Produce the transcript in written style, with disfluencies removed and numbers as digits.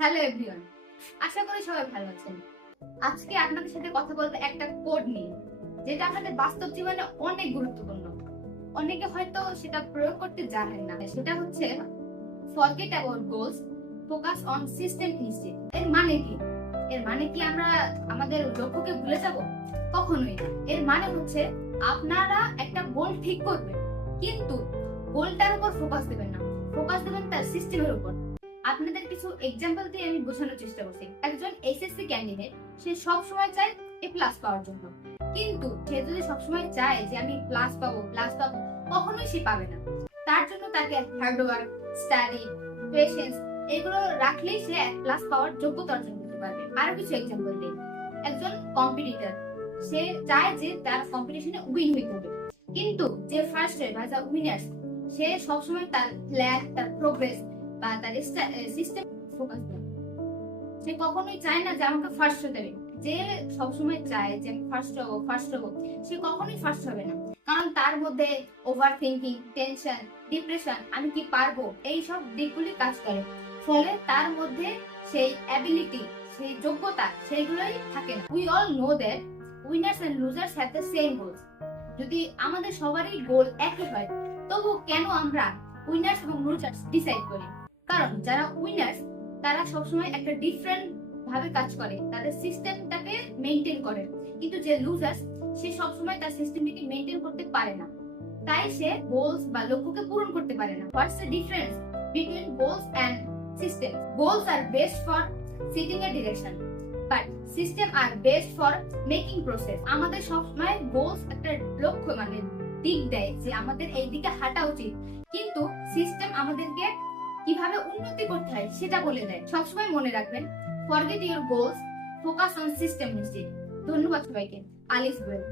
Hello everyone, আশা করি সবাই ভালো আছেন। আজকে আপনাদের সাথে কথা বলবো একটা কোড নিয়ে, যেটা আমাদের বাস্তব জীবনে অনেক গুরুত্বপূর্ণ। অনেকে হয়তো সেটা প্রয়োগ করতে জানেন না। সেটা হচ্ছে forget about goals, focus on system instead. এর মানে কি? এর মানে কি আমরা আমাদের লক্ষ্যকে ভুলে যাব? কখনোই না। এর মানে হচ্ছে আপনারা একটা গোল ঠিক করবেন, কিন্তু গোলটার উপর ফোকাস দেবেন না, ফোকাস দেবেন তার সিস্টেমের উপর। আপনাদের কিছু এক্সাম্পল দিয়ে আমি বোঝানোর চেষ্টা করছি। একজন এসএসসি ক্যান্ডিডেট, সে সব সময় চায় এ প্লাস পাওয়ার জন্য, কিন্তু সে যদি সব সময় চায় যে আমি প্লাস পাবো, কখনোই সে পাবে না। তার জন্য তাকে হার্ড ওয়ার্ক, স্টাডি, পেশেন্স এগুলো রাখলেই সে প্লাস পাওয়ার যোগ্যতা অর্জন করতে পারবে। আরো কিছু এক্সাম্পল দিই। একজন কম্পিটিটর, সে চায় যে তার কম্পিটিশনে উইন হইতে হবে, কিন্তু যে ফার্স্ট বা যা উইনার্স, সে সবসময় তার প্ল্যান, তার প্রোগ্রেস বা তার সিস্টেম ফোকাস দেয়। সে কখনোই চায় না যে আমাকে ফার্স্ট হতে হবে। যে সবসময় চায় যে আমি ফার্স্ট হবো, সে কখনোই ফার্স্ট হবে না। কারণ তার মধ্যে ওভার থিঙ্কিং, টেনশন, ডিপ্রেশন, আমি কি পারবো, এই সব দিকগুলি কাজ করে। ফলে তার মধ্যে সেই অ্যাবিলিটি, সেই যোগ্যতা, সেইগুলোই থাকে না। We all know that winners and losers have the same goals. যদি আমাদের সবারই গোল একই হয়, তবু কেন আমরা উইনার্স এবং লুজার্স ডিসাইড করি? কারণ যারা উইনার্স, তারা সবসময় একটা ডিফারেন্ট ভাবে কাজ করে, তাদের সিস্টেমটাকে মেইনটেইন করে। কিন্তু যে লুজার্স, সে সবসময় তার সিস্টেমটাকে মেইনটেইন করতে পারে না, তাই সে গোলস বা লক্ষ্যকে পূরণ করতে পারে না। What's the difference between goals and system? Goals are best for setting a direction, but system are best for making process. আমাদের সবসময় গোলস একটা লক্ষ্য মানে দিক দেয় যে আমাদের এই দিকে হাঁটা উচিত, কিন্তু সিস্টেম আমাদেরকে কিভাবে উন্নতি করতে হয় সেটা বলে দেয়। সবসময় মনে রাখবেন, forget your goals, focus on system instead. ধন্যবাদ সবাইকে। আলিস ওয়েল।